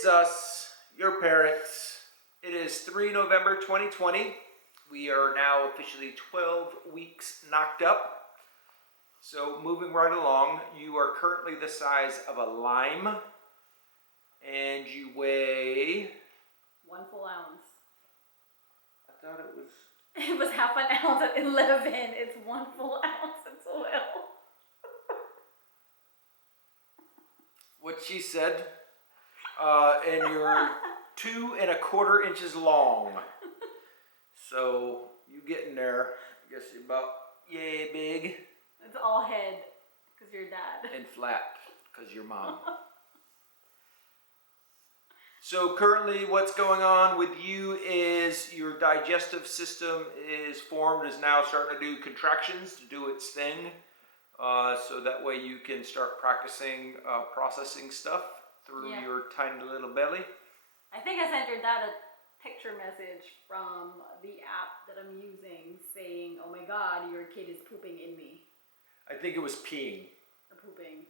It's us, your parents. It is 3 November 2020. We are now officially 12 weeks knocked up. So moving right along, you are currently the size of a lime and you weigh... 1 full ounce. I thought it was... It was half an ounce at 11. It's 1 full ounce as well. What she said. And you're 2 1/4 inches long. So you getting there. I guess you're about yay big. It's all head because you're dad. And flat because you're mom. So currently what's going on with you is your digestive system is formed, is now starting to do contractions to do its thing. So that way you can start practicing processing stuff through your tiny little belly. I think I sent your dad a picture message from the app that I'm using saying, oh my God, your kid is pooping in me. I think it was peeing. Or pooping.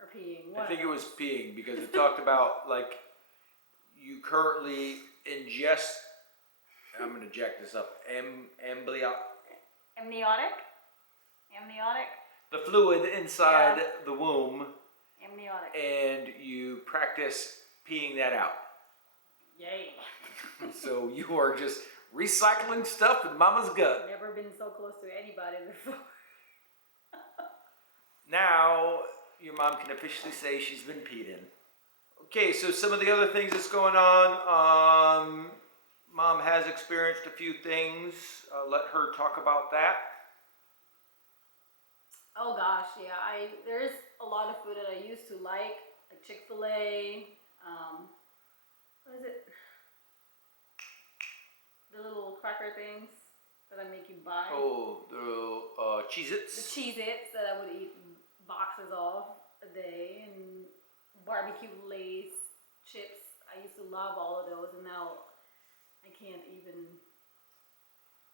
Or peeing. I think it was peeing because it talked about like you currently ingest, I'm going to jack this up, amniotic? Amniotic? The fluid inside the womb. Amniotic. And you practice peeing that out. Yay. So you are just recycling stuff in mama's gut. Never been so close to anybody before. Now your mom can officially say she's been peed in. Okay, so some of the other things that's going on. Mom has experienced a few things. Let her talk about that. Oh gosh, yeah. There's a lot of food that I used to like Chick-fil-A. What is it? The little cracker things that I make you buy. Oh, the Cheez-Its. The Cheez-Its that I would eat boxes of a day, and barbecue Lay's chips. I used to love all of those, and now I can't even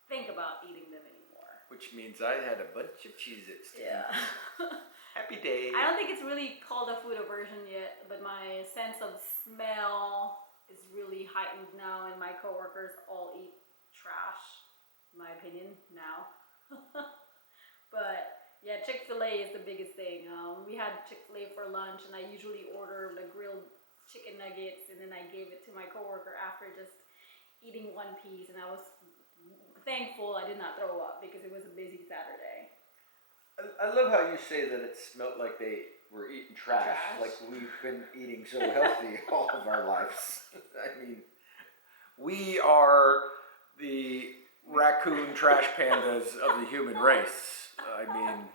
think about eating them anymore. Which means I had a bunch of Cheez-Its to eat. Happy day. I don't think it's really called a food aversion yet, but my sense of smell is really heightened now, and my coworkers all eat trash, in my opinion, now. But yeah, Chick-fil-A is the biggest thing. We had Chick-fil-A for lunch, and I usually order the grilled chicken nuggets, and then I gave it to my coworker after just eating one piece, and I was thankful I did not throw up because it was a busy Saturday. I love how you say that it smelled like they were eating trash. Like we've been eating so healthy all of our lives. I mean, we are the raccoon trash pandas of the human race. I mean,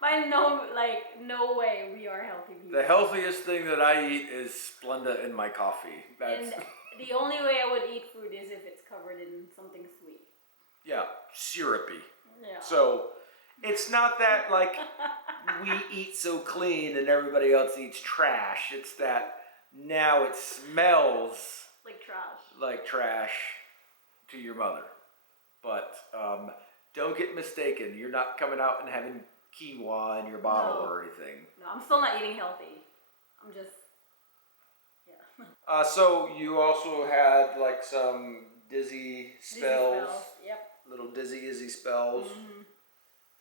by no way we are healthy people. The healthiest thing that I eat is Splenda in my coffee. And the only way I would eat food is if it's covered in something sweet. Yeah, syrupy. Yeah. So it's not that like we eat so clean and everybody else eats trash. It's that now it smells like trash. Like trash to your mother. But don't get mistaken. You're not coming out and having quinoa in your bottle or anything. No, I'm still not eating healthy. I'm just, so you also had like some dizzy spells. Yep. Little dizzy spells. Mm-hmm.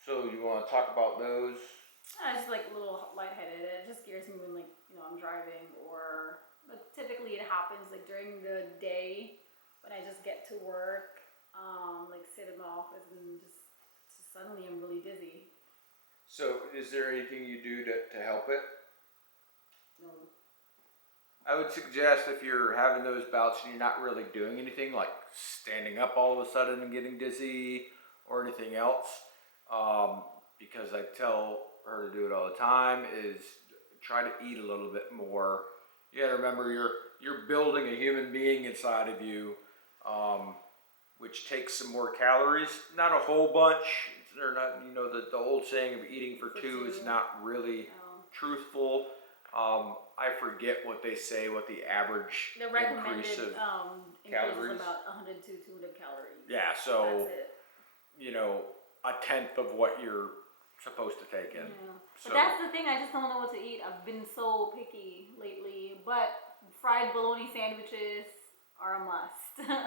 So you want to talk about those? Just like a little lightheaded. It just scares me when I'm driving, but typically it happens like during the day when I just get to work, like sit in the office and just suddenly I'm really dizzy. So is there anything you do to help it? No. I would suggest if you're having those bouts and you're not really doing anything, like standing up all of a sudden and getting dizzy or anything else, because I tell her to do it all the time, is try to eat a little bit more. You gotta remember you're building a human being inside of you, which takes some more calories. Not a whole bunch. They're not, the old saying of eating for two is not really truthful. I forget what they say, what the average increase of calories is about 100 to 200 calories. Yeah, so that's it. A tenth of what your supposed to take in. Yeah. So, But that's the thing, I just don't know what to eat. I've been so picky lately. But fried bologna sandwiches are a must.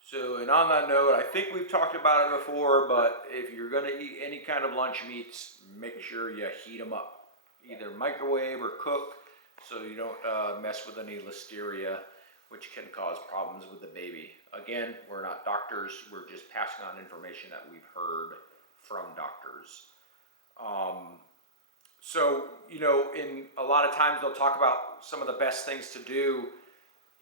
so, and on that note, I think we've talked about it before, but if you're gonna eat any kind of lunch meats, make sure you heat them up. Either microwave or cook, so you don't mess with any listeria, which can cause problems with the baby. Again, we're not doctors, we're just passing on information that we've heard from doctors. So, you know, in a lot of times they'll talk about some of the best things to do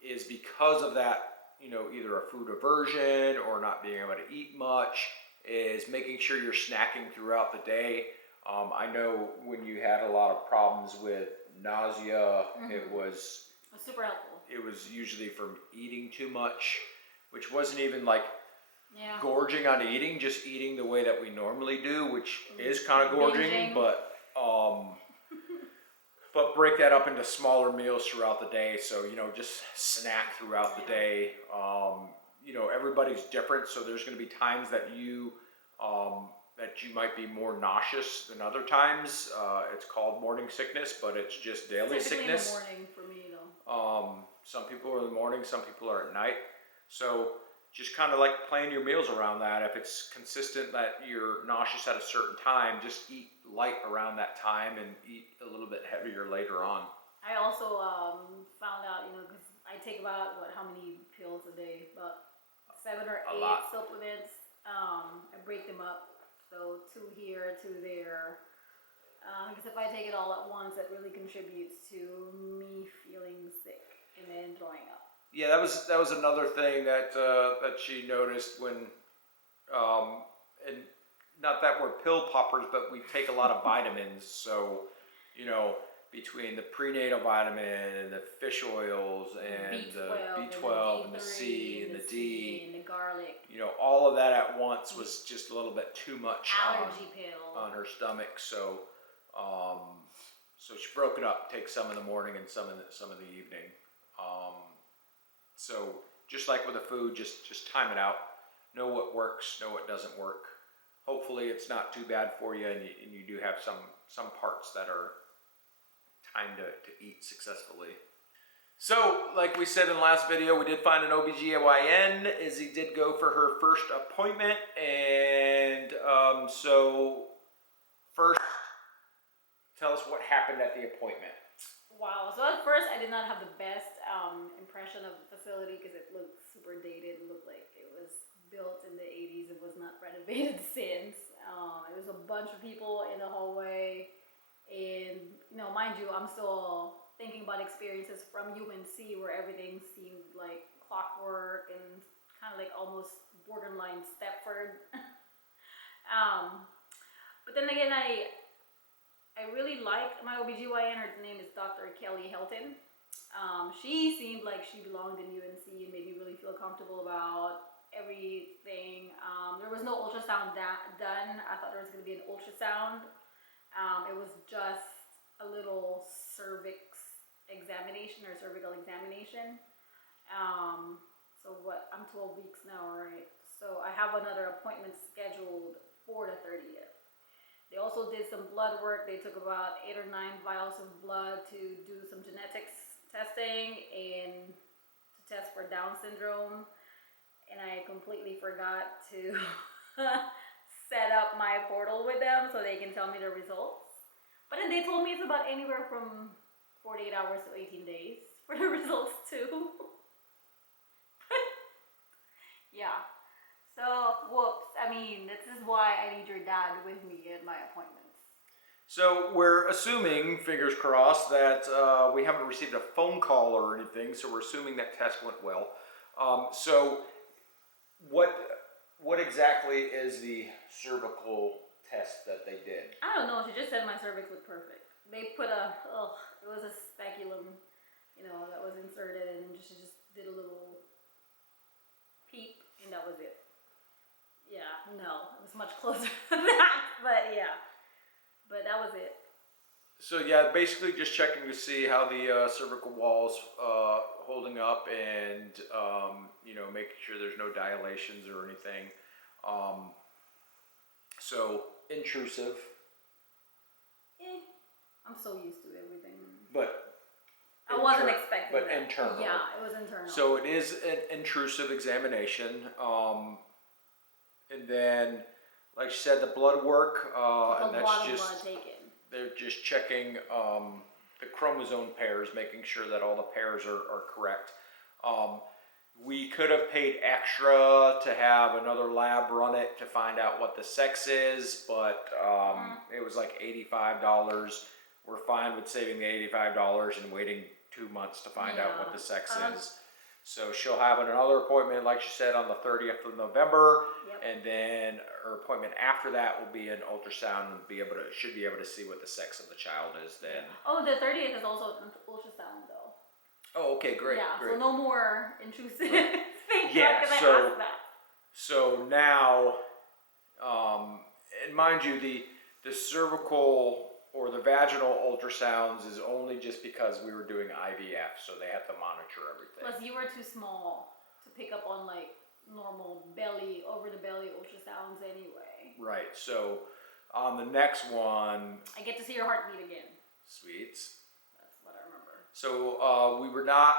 is because of that, you know, either a food aversion or not being able to eat much, is making sure you're snacking throughout the day. I know when you had a lot of problems with nausea, it was Super helpful. it was usually from eating too much, which wasn't even like Yeah. gorging on eating, just eating the way that we normally do, which is kind of gorging, Binging. but break that up into smaller meals throughout the day. So, you know, just snack throughout the day. You know, everybody's different, so there's going to be times that you might be more nauseous than other times. It's called morning sickness, but it's just daily Typically sickness. in the morning for me though. Some people are in the morning, some people are at night. So just kind of like plan your meals around that. If it's consistent that you're nauseous at a certain time, just eat light around that time and eat a little bit heavier later on. I also found out, you know, because I take about, how many pills a day? About 7 or 8 lot. supplements. I break them up. So 2 here, 2 there. Because if I take it all at once, it really contributes to me feeling sick and then throwing up. Yeah, that was another thing that she noticed when, and not that we're pill poppers, but we take a lot of vitamins. So, you know, between the prenatal vitamin and the fish oils and the B12 and the C and the D and the garlic, you know, all of that at once was just a little bit too much allergy pill on her stomach. So, so she broke it up. Take some in the morning and some in the evening. So just like with the food, just time it out. Know what works. Know what doesn't work. Hopefully, it's not too bad for you, and you do have some parts that are timed to eat successfully. So, like we said in the last video, we did find an OBGYN. Izzy did go for her first appointment, and so first, tell us what happened at the appointment. Wow. So at first, I did not have the best impression of the facility because it looked super dated. It looked like it was built in the 80s. It was not renovated since. It was a bunch of people in the hallway, and you know, mind you, I'm still thinking about experiences from UNC where everything seemed like clockwork and kind of like almost borderline Stepford. But then again, I really like my OBGYN. Her name is Dr. Kelly Helton. She seemed like she belonged in UNC and made me really feel comfortable about everything. There was no ultrasound done. I thought there was going to be an ultrasound. It was just a little cervical examination. So what, I'm 12 weeks now, right? So I have another appointment scheduled for the 30th. They also did some blood work. They took about 8 or 9 vials of blood to do some genetics testing and to test for Down syndrome. And I completely forgot to set up my portal with them so they can tell me the results. But then they told me it's about anywhere from 48 hours to 18 days for the results too. Yeah. So, whoops. I mean, this is why I need your dad with me at my appointments. So we're assuming, fingers crossed, that we haven't received a phone call or anything. So we're assuming that test went well. So what exactly is the cervical test that they did? I don't know. She just said my cervix looked perfect. They put it was a speculum, you know, that was inserted, and she just did a little peep, and that was it. Yeah, no, it was much closer than that, but yeah. But that was it. So yeah, basically just checking to see how the cervical wall's holding up, and you know, making sure there's no dilations or anything. So intrusive, I'm so used to everything. But I wasn't expecting but that. internal. Yeah, it was internal. So it is an intrusive examination. And then, like you said, the blood work, and that's just, blood taken. they're just checking the chromosome pairs, making sure that all the pairs are correct. We could have paid extra to have another lab run it to find out what the sex is, but it was like $85. We're fine with saving the $85 and waiting 2 months to find out what the sex is. So she'll have another appointment, like she said, on the 30th of November, and then her appointment after that will be an ultrasound and should be able to see what the sex of the child is then. Oh, the 30th is also an ultrasound though. Oh, okay, great. Yeah, great. so no more intrusive things. Yeah, because I so asked that. so now, and mind you, the cervical or the vaginal ultrasounds is only just because we were doing IVF, so they have to monitor everything. Plus, you were too small to pick up on like normal belly, over the belly ultrasounds anyway. Right. So on the next one, I get to see your heartbeat again. sweets. That's what I remember. So we were not.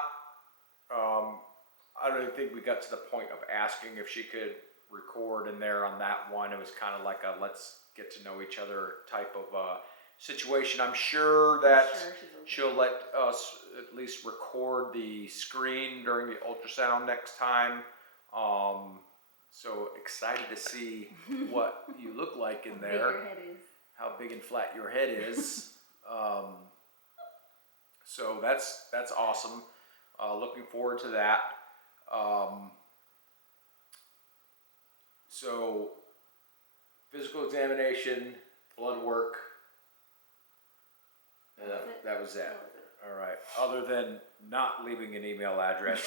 I don't think we got to the point of asking if she could record in there on that one. It was kind of like a let's get to know each other type of situation. I'm sure that she'll let us at least record the screen during the ultrasound next time. So excited to see what you look like in there. How big your head is. How big and flat your head is. So that's awesome. Looking forward to that. So physical examination, blood work. That was it. All right. Other than not leaving an email address,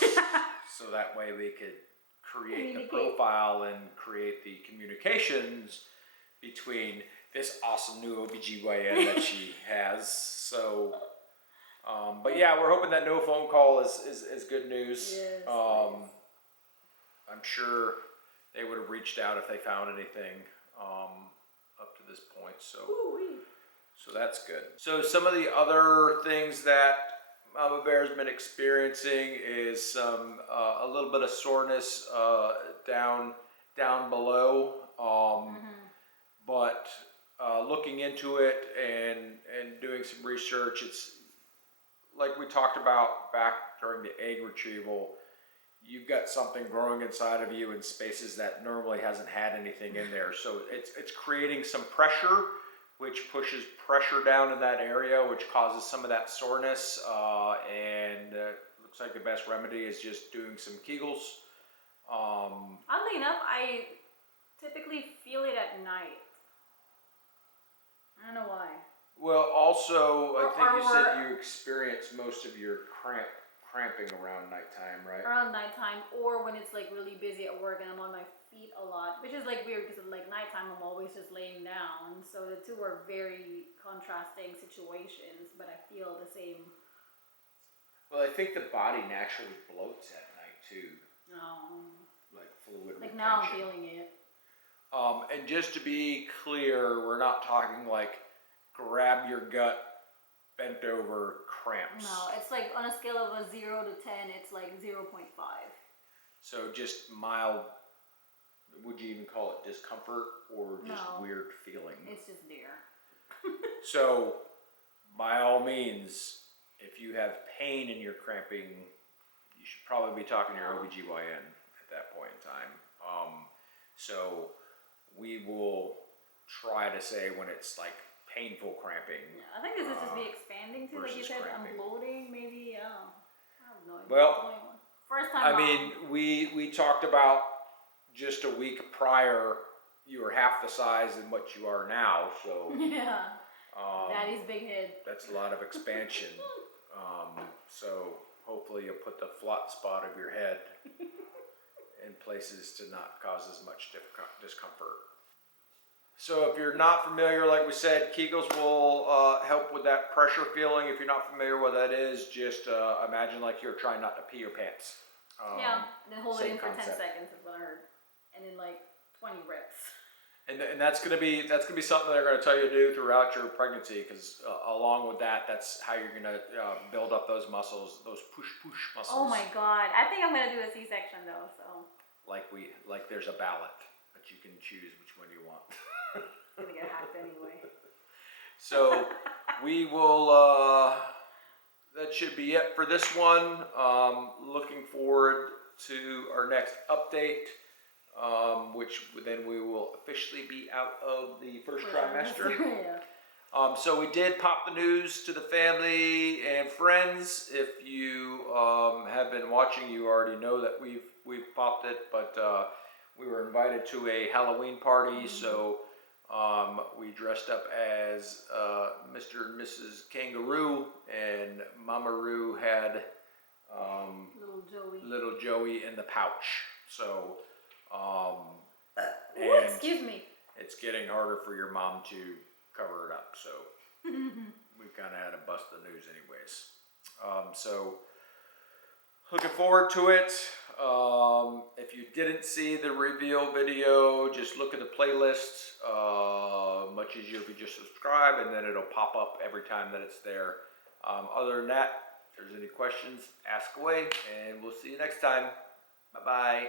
so that way we could create the profile and create the communications between this awesome new OBGYN that she has. So, but yeah, we're hoping that no phone call is good news. Yes, I'm sure they would have reached out if they found anything up to this point. So that's good. So some of the other things that Mama Bear's been experiencing is a little bit of soreness down below, but looking into it and doing some research, it's like we talked about back during the egg retrieval. You've got something growing inside of you in spaces that normally hasn't had anything in there, so it's creating some pressure, which pushes pressure down in that area, which causes some of that soreness, and looks like the best remedy is just doing some Kegels. Oddly enough, I typically feel it at night. I don't know why. Well, also, I think you said you experience most of your cramping around nighttime, right? Around nighttime, or when it's like really busy at work and I'm on my feet a lot, which is like weird because like nighttime I'm always just laying down, so the two are very contrasting situations, but I feel the same. Well, I think the body naturally bloats at night too. Like fluid like retention. now I'm feeling it. And just to be clear, we're not talking like grab your gut, bent over cramps. No, it's like on a scale of a 0 to 10, it's like 0.5. So just mild, would you even call it discomfort or just weird feeling? It's just there. So by all means, if you have pain in your cramping, you should probably be talking to your OBGYN at that point in time. So we will try to say when it's like painful cramping. Yeah, I think this is just me expanding too, like you said, cramping. I'm bloating, maybe, I have no idea. Well, first time I mean, we talked about just a week prior, you were half the size than what you are now, so. Yeah, Daddy's big head. That's a lot of expansion. So hopefully you'll put the flat spot of your head in places to not cause as much discomfort. So if you're not familiar, like we said, Kegels will help with that pressure feeling. If you're not familiar what that is, just imagine like you're trying not to pee your pants. Yeah, and then hold it in for concept. 10 seconds is what I heard. And then like 20 reps. And that's gonna be something they're gonna tell you to do throughout your pregnancy, because along with that, that's how you're gonna build up those muscles, those push muscles. Oh my God, I think I'm gonna do a C-section though. So Like there's a ballot, but you can choose which one you want. it's gonna get hacked anyway. So we will. That should be it for this one. Looking forward to our next update, which then we will officially be out of the first trimester. Yeah. So we did pop the news to the family and friends. If you have been watching, you already know that we've popped it, but we were invited to a Halloween party, so we dressed up as Mr. and Mrs. Kangaroo, and Mama Roo had little Joey in the pouch. So, and excuse me. it's getting harder for your mom to cover it up, so we kind of had to bust the news anyways. So looking forward to it. If you didn't see the reveal video, just look at the playlist, much easier if you just subscribe, and then it'll pop up every time that it's there. Other than that, if there's any questions, ask away, and we'll see you next time. Bye-bye.